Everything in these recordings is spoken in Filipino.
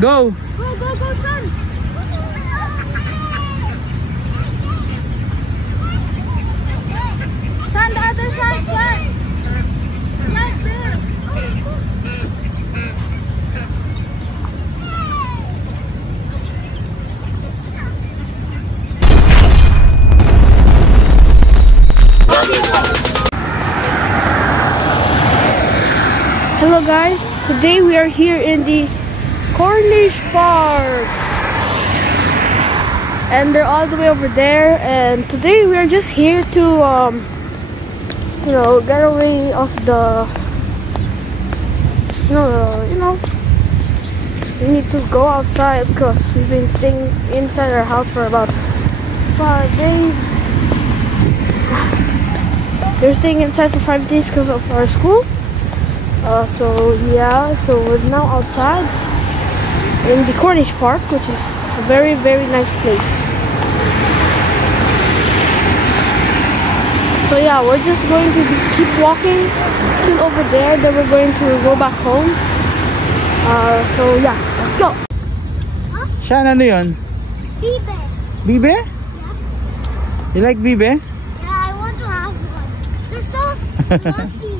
Go! Go, go, go, son! Son, the other side, son! Right there! Hello guys, today we are here in the Cornish Park and they're all the way over there, and today we are just here to get away of the we need to go outside because we've been staying inside our house for about 5 days. They're staying inside for 5 days because of our school. So we're now outside in the Cornish Park, which is a very, very nice place. So yeah, we're just going to keep walking till over there, then we're going to go back home. So yeah, let's go. Sian, ano yun? Bibe! Bibe? Yeah. You like bibe? Yeah, I want to have one. They're so fluffy.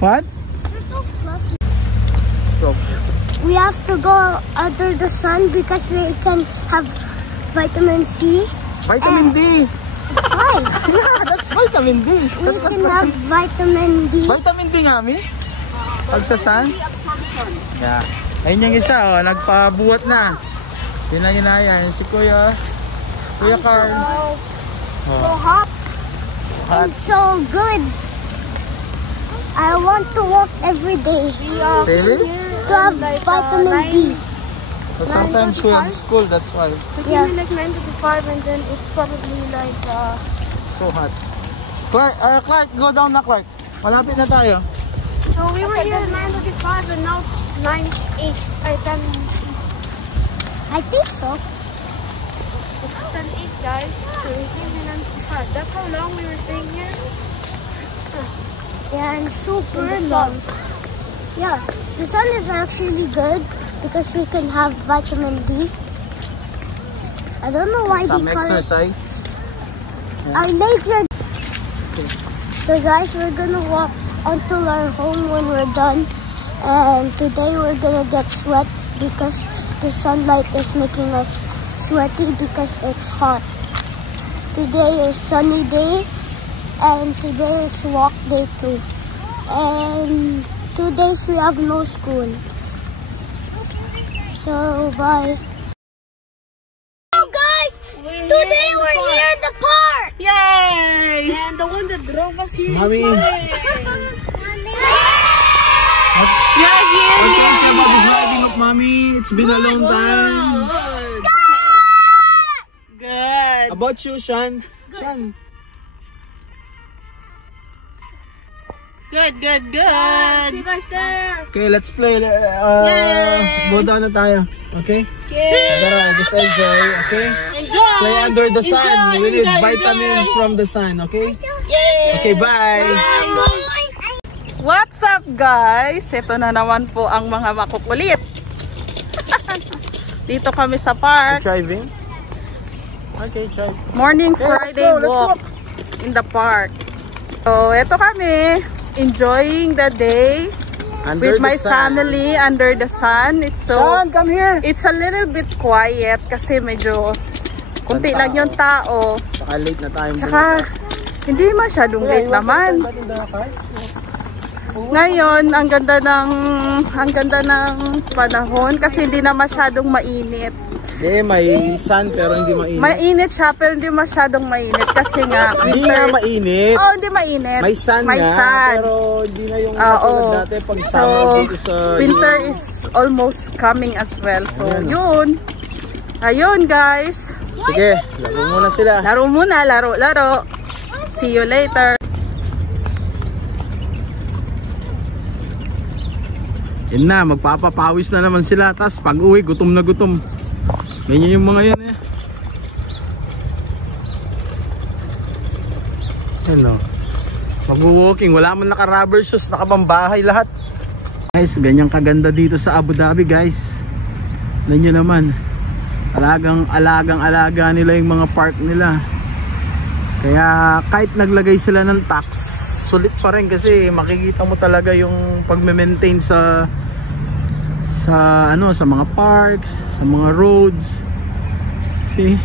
What? They're so fluffy. We have to go under the sun because we can have vitamin C. Vitamin D! Why? Yeah, that's vitamin D! We can have vitamin D. Vitamin D nga, mi? Pagsasan? Yeah. Ayun yung isa, oh, nagpabuhat na. Yun ang ginaya, si Kuya Carl. So hot. And so good. I want to walk every day. Really? To have vitamin D. But sometimes we have school, that's why. So it can be like 9 to 5 and then it's probably like so hot. Clark, go down na, Clark. Malapit na tayo. so we were here at 9 to 5 and now it's 9:08. I think so. It's 10:08 guys. So we came in 9 to 5. That's how long we were staying here. Yeah, and super In the long. sun. Yeah, the sun is actually good because we can have vitamin D. I don't know why Some they call exercise. our legs are. So guys, we're gonna walk until our home when we're done. And today we're gonna get sweat because the sunlight is making us sweaty because it's hot. Today is sunny day and today is walk day too. And 2 days we have no school. So bye. Oh guys, today we're here in the park. Yay! And the one that drove us here Mommy. is Yeah, what can I say about the driving of Mommy? It's been a long time. Good. About you, Sean? Sean. Good. See you guys there. Okay, let's play. Go down na tayo. Okay? Tara, just enjoy. Okay? Enjoy. Play under the sun. We need Enjoy. vitamins from the sun. Okay? Okay, bye. What's up guys? Ito na naman po ang mga makukulit. Dito kami sa park. Driving? Okay, drive. Morning Okay, Friday let's walk in the park. So, ito kami. Enjoying the day with my family under the sun. It's so Sean, come here. it's a little bit quiet kasi medyo kunti lang yung tao. Saka late na tayo. Tsaka hindi masyadong late naman. Ngayon, ang ganda ng panahon kasi hindi na masyadong mainit. Hindi, may sun pero hindi mainit. Mainit siya pero hindi masyadong mainit kasi nga Hindi nga mainit. Oh, hindi mainit. May sun May nga, sun. pero hindi na yung katulad dati pag summer dito sa winter is almost coming as well. So, yun. Ayun, guys. Sige, laro muna sila. Laro muna, laro. See you later. Yun na, magpapapawis na naman sila. Tapos pag uwi, gutom na gutom. Ganyan yung mga yan eh. Ano? Mag-walking, wala man naka-rubber shoes, nakapambahay lahat. Guys, ganyang kaganda dito sa Abu Dhabi guys. Ganyan naman. Alaga nila yung mga park nila. Kaya kahit naglagay sila ng tax, sulit pa rin kasi makikita mo talaga yung pagme-maintain sa mga parks, sa mga roads. See?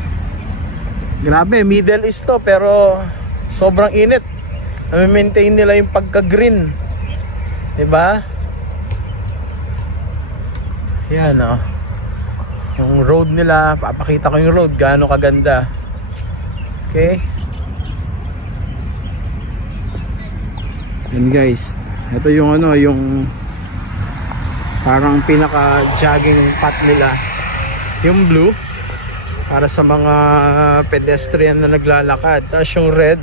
Grabe, Middle East to pero sobrang init. Na-maintain nila yung pagka-green. 'Di ba? Yan oh. Yung road nila, papakita ko yung road gaano kaganda. Okay? Yan guys. Ito yung yung parang pinaka-jogging path nila. Yung blue para sa mga pedestrian na naglalakad. Tapos yung red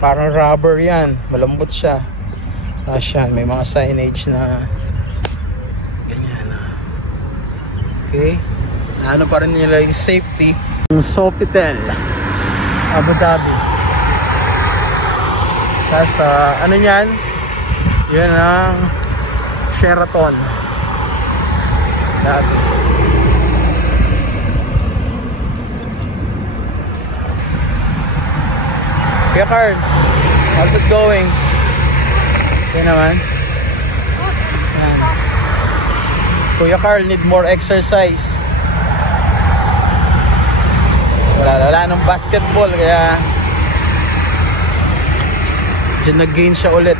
parang rubber yan. Malambot siya. Tapos yan, may mga signage na ganyan. Okay? Ano pa rin nila yung safety. Yung Sofitel Abu Dhabi. Tapos ano yan? Yan ang Sheraton dati. Kuya Carl, how's it going? Okay naman. Yan. Kuya Carl need more exercise. Wala ng basketball kaya dyan nag-gain siya ulit.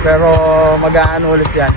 Pero mag-aano ulit yan.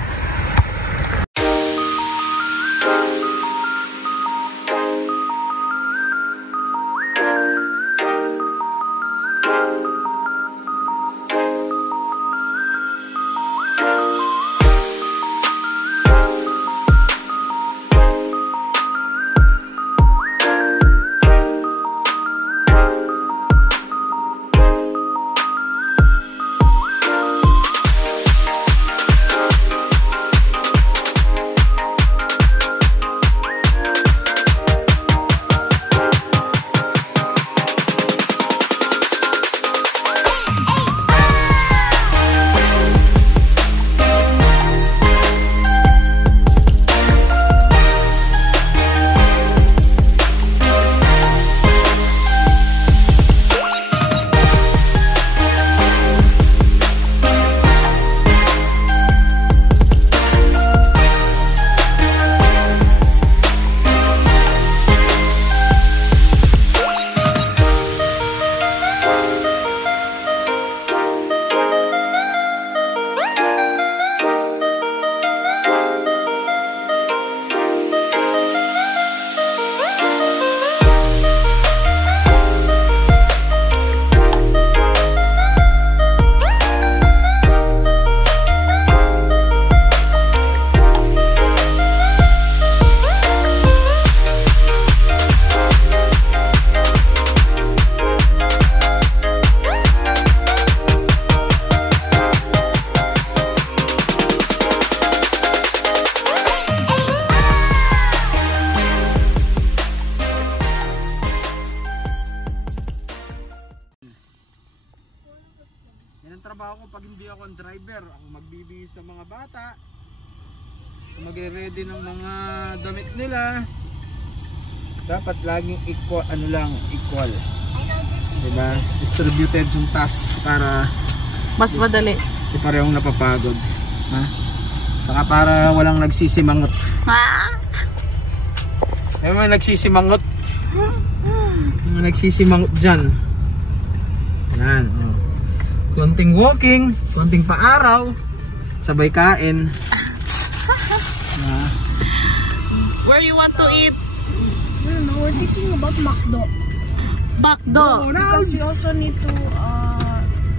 Trabaho ko pag hindi ako ang driver, ako magbibigay sa mga bata, magre-ready ng mga damit nila. Dapat laging equal, equal. Diba? Distributed yung task para mas madali. Di parehong napapagod. Ha? Saka para walang nagsisimangot. May mga nagsisimangot. May nagsisimangot dyan. Yan. Konting walking, konting paaraw, sabay kain. Where you want to eat? I don't know, we're thinking about McDo. McDo. Because we also need to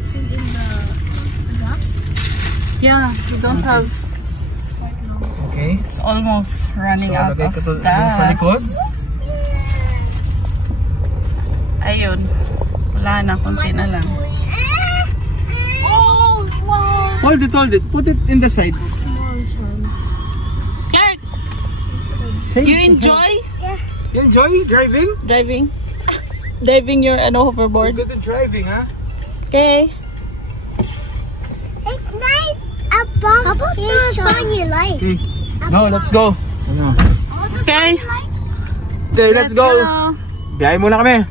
fill in the gas. Yeah, we don't have. It's quite long. Okay. It's almost running out of sa gas. likod. Ayun. Wala na, konti na lang. Hold it. Put it in the side. Clark, Say, you enjoy You enjoy driving? driving your hoverboard? Good at driving, huh? Okay. It's nice. How about the song you like? Okay. Go, let's go. Ano? Oh, Okay? Okay, let's go. Biyahe muna kami.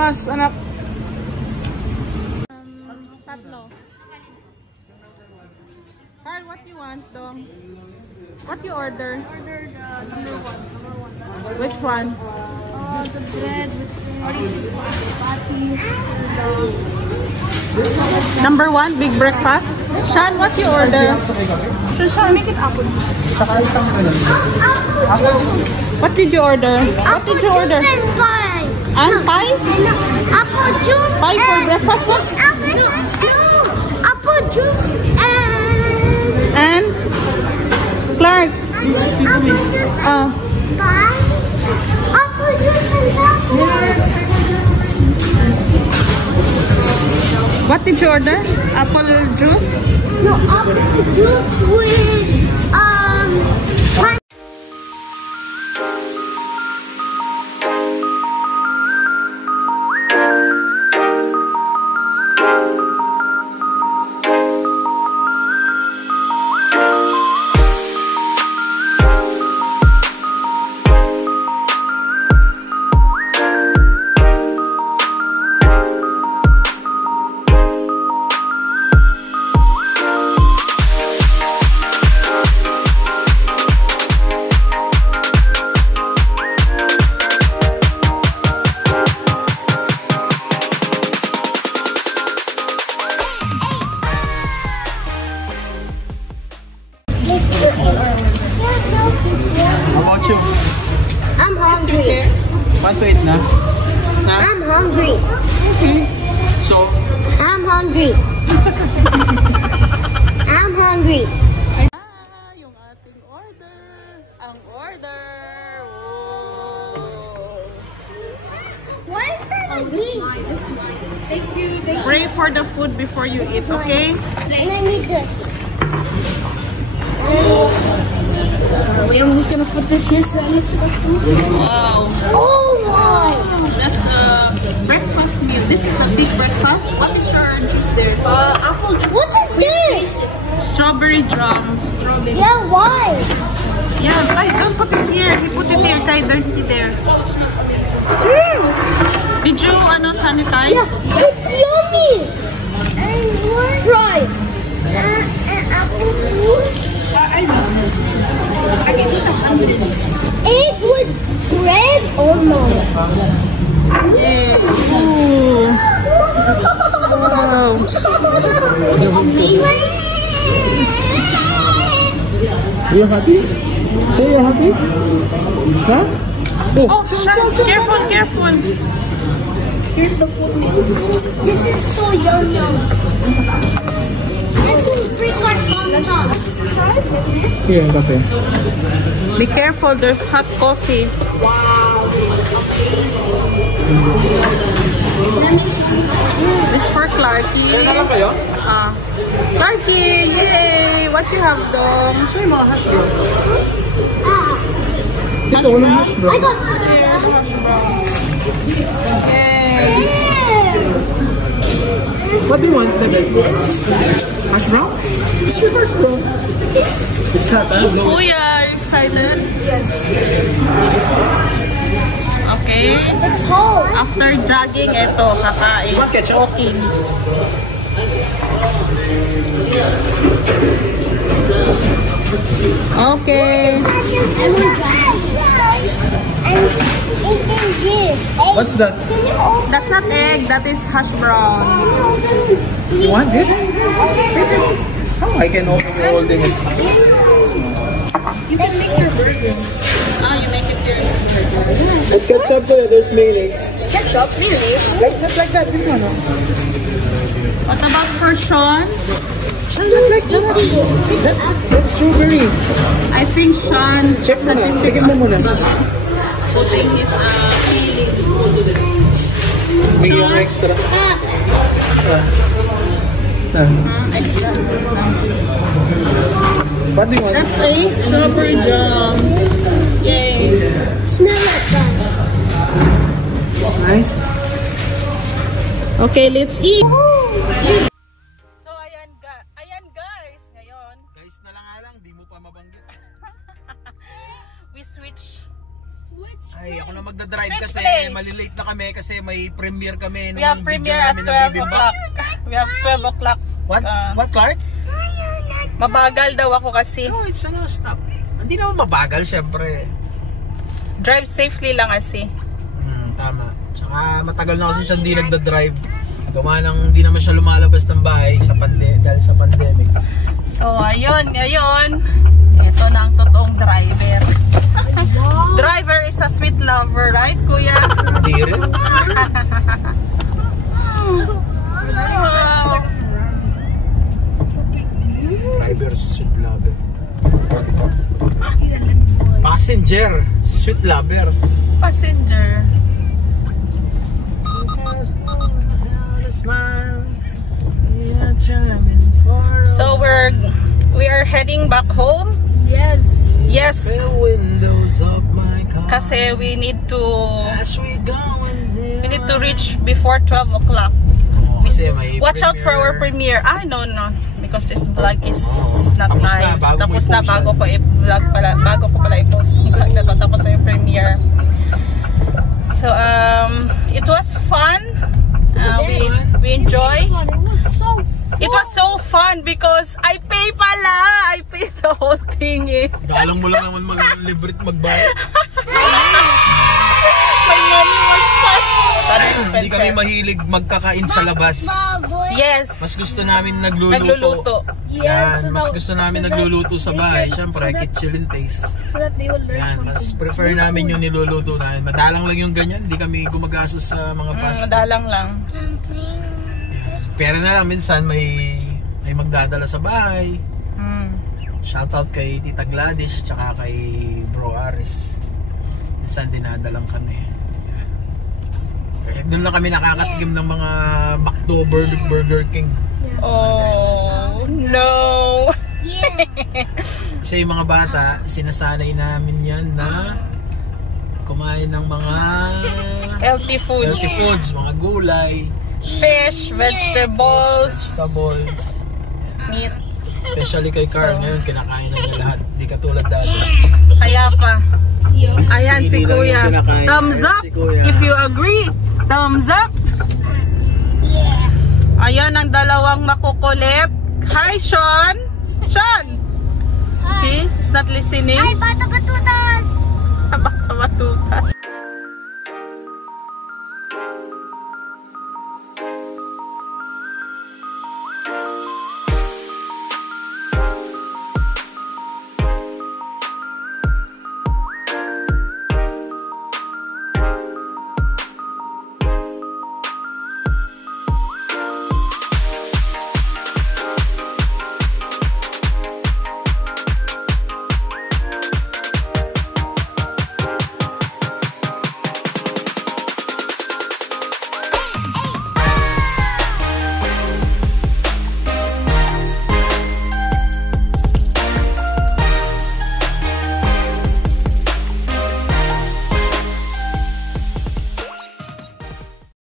Mas anak. Tatlo. Carl, what you want, Dong? What you order? Ordered number one. Which one? The bread with patties. Number 1, big breakfast. Sean, what you order? Sean, make it apple juice. What did you order? What did you order? And pie. And pie? Apple juice. Pie for breakfast? What? Apple juice And Clark. pie. Apple juice and apple. What did you order? Apple juice? No, apple juice with pie. How about you? I'm hungry. Want to eat na? I'm hungry. So, I'm hungry. I'm hungry. Yung ating order. Ang order. Why is there a bee? Thank you. Pray for the food before you eat, okay? And I need this. Wait, I'm just gonna put this here so that next to the food. Wow. Oh my! That's a breakfast meal. This is the big breakfast. What is your juice there? Apple juice. What is this? Strawberry jam. Yeah, why? Yeah, right. Don't put it here. He put it there. Kay dirty there. Did you sanitize? Yeah, it's yummy. And what? Try. Apple juice. Egg with bread? Oh no. Yeah. Ooh. Wow. you happy? Say you're happy? Huh? Oh, careful, careful. Here's the food menu. This is so yum. This is freaking awesome. Here, coffee. Be careful, there's hot coffee. This for Clarky. Clarky, yay! What you have, Dong? Show mo, hash brown. Ito, walang hash brown. I got Yay! What do you want, Bebe? Hash brown? It's your hash brown. It's hot, huh? Kuya, are you excited? Yes. Okay. It's hot. After jogging, eto, kakain. Want ketchup? Cooking. Okay. What's that? That's not egg. That is hash brown. You want it? Oh, I can open it holding it. You can make your burger. Ah, you make it your burger. With ketchup there, there's mayonnaise. Ketchup, mayonnaise. Just like that, this one. What about for Sean? Like that. That's strawberry. I think Sean Check mo na. Check mo muna. putting his feeling. May yung extra. Extra. What do you want? That's a strawberry jam. Yay. Smell it, guys. It's nice. Okay, let's eat. So ayan guys, ngayon Guys na lang di mo pa mabanggit. we switch. Ay, ako na magdadrive Switch kasi place. malilate na kami kasi may premiere kami. We have premiere at 12 o'clock. We have 12 o'clock. What? What, Clark? Mabagal daw ako kasi. No, it's stop. Hindi naman mabagal, syempre. Drive safely lang kasi. Tama. Tsaka matagal na kasi siya hindi nagdadrive. Gawa nang hindi naman siya lumalabas ng bahay dahil sa pandemic. So ayun. Ito na ang totoong driver. Driver is a sweet lover, right, kuya? Hindi rin. Driver, sweet lover. Passenger, sweet lover. Passenger. So we are heading back home. Yes. The windows of my car. Kasi we need to As we go reach before 12 o'clock. Kasi may Watch out for our premiere. No. Because this vlog is not live. Tapos na bago ko pala i-post yung vlog na to. Tapos na yung premiere. So, it was fun. We enjoy. It was so fun because I pay pala. I pay the whole thing eh. Galang mo lang naman mag-libre at magbayad. My money was fun. Hindi kami mahilig magkakain sa labas. Yes. Mas gusto namin nagluluto. Yan, mas gusto namin nagluluto sa bahay. Siyempre, kitchen taste. So that they will learn Yan, mas prefer namin yung niluluto namin. Madalang lang yung ganyan. Hindi kami gumagastos sa mga fast food. Madalang lang. Pera na lang minsan may magdadala sa bahay. Shoutout kay Tita Gladys tsaka kay Bro Aris. Minsan dinadalang kami. Doon lang kami nakakatikim ng mga McDo, Burger King. Oh no. Kasi yung mga bata, sinasanay namin yan na kumain ng mga Healthy foods. mga gulay, Fish, vegetables, meat. especially kay Carl. Ngayon kinakain na niya lahat, hindi katulad dati. Kaya pa. Ayan si Hindi lang Kuya. yung kinakain. Thumbs Ayan up si Kuya. if you agree. Thumbs up. Ayan ang dalawang makukulit. Hi, Sean. Sean. See? He's not listening. Bata batutas! Bata batutas.